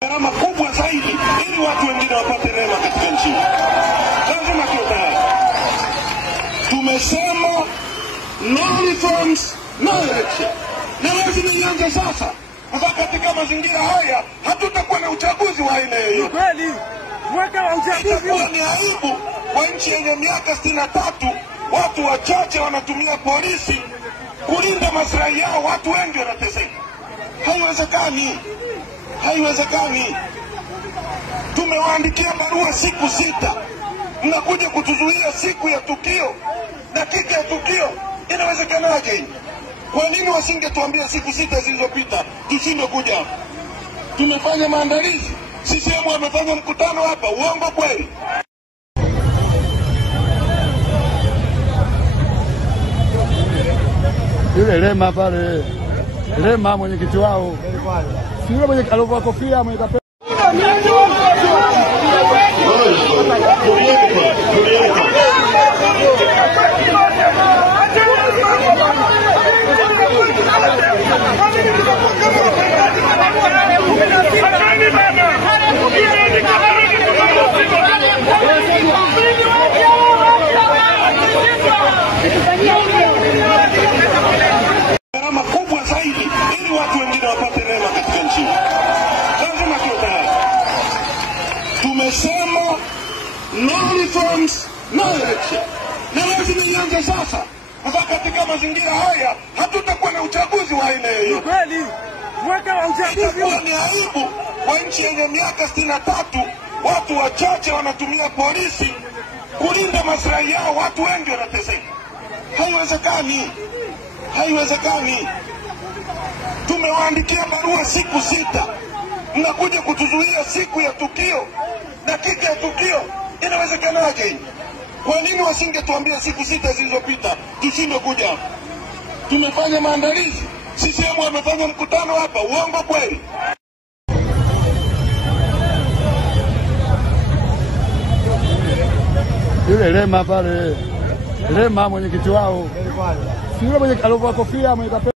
Gharama kubwa zaidi ili watu wengine wapate neema katika nchi. Lazima tuwe tayari. Tumesema no reforms, no election. Na lazima ianze sasa. Kwa katika mazingira haya hatutakuwa na uchaguzi wa aina yoyote. Kweli. Mwaka wa uchaguzi ni aibu kwa nchi yenye miaka 63 watu wachache wanatumia polisi kulinda maslahi yao, watu wengi wanateseka. Haiwezekani. Haiwezekani. Tumewaandikia barua siku 6. Mnakuja kutuzuia siku ya tukio, dakika ya tukio. Inawezekanaje? Kwa nini wasingetuambia siku 6 zilizopita tushinde kuja hapa? Tumefanya maandalizi. CCM wamefanya mkutano hapa. Uongo kweli? Yule Lema pale. Lema mwenyekiti wao. Si yule mwenye alovaa kofia mwenye kapela. Gharama kubwa zaidi ili watu wengine wapate neema katika nchi. Lazima tuwe tayari. Tumesema no reforms, no election. Na lazima ianze sasa. Kwa katika mazingira haya hatutakuwa na uchaguzi wa aina yoyote. Kweli. Mwaka wa uchaguzi ni aibu kwa nchi yenye miaka 63 watu wachache wanatumia polisi kulinda maslahi yao, watu wengi wanateseka. Haiwezekani. Haiwezekani. Tumewaandikia barua siku 6. Mnakuja kutuzuia siku ya tukio, dakika ya tukio. Inawezekanaje? Kwa nini wasingetuambia siku 6 zilizopita tushinde kuja hapa? Tumefanya maandalizi. CCM wamefanya mkutano hapa. Uongo kweli? Yule Lema pale. Lema mwenyekiti wao. Si yule mwenye alovaa kofia mwenye kapela.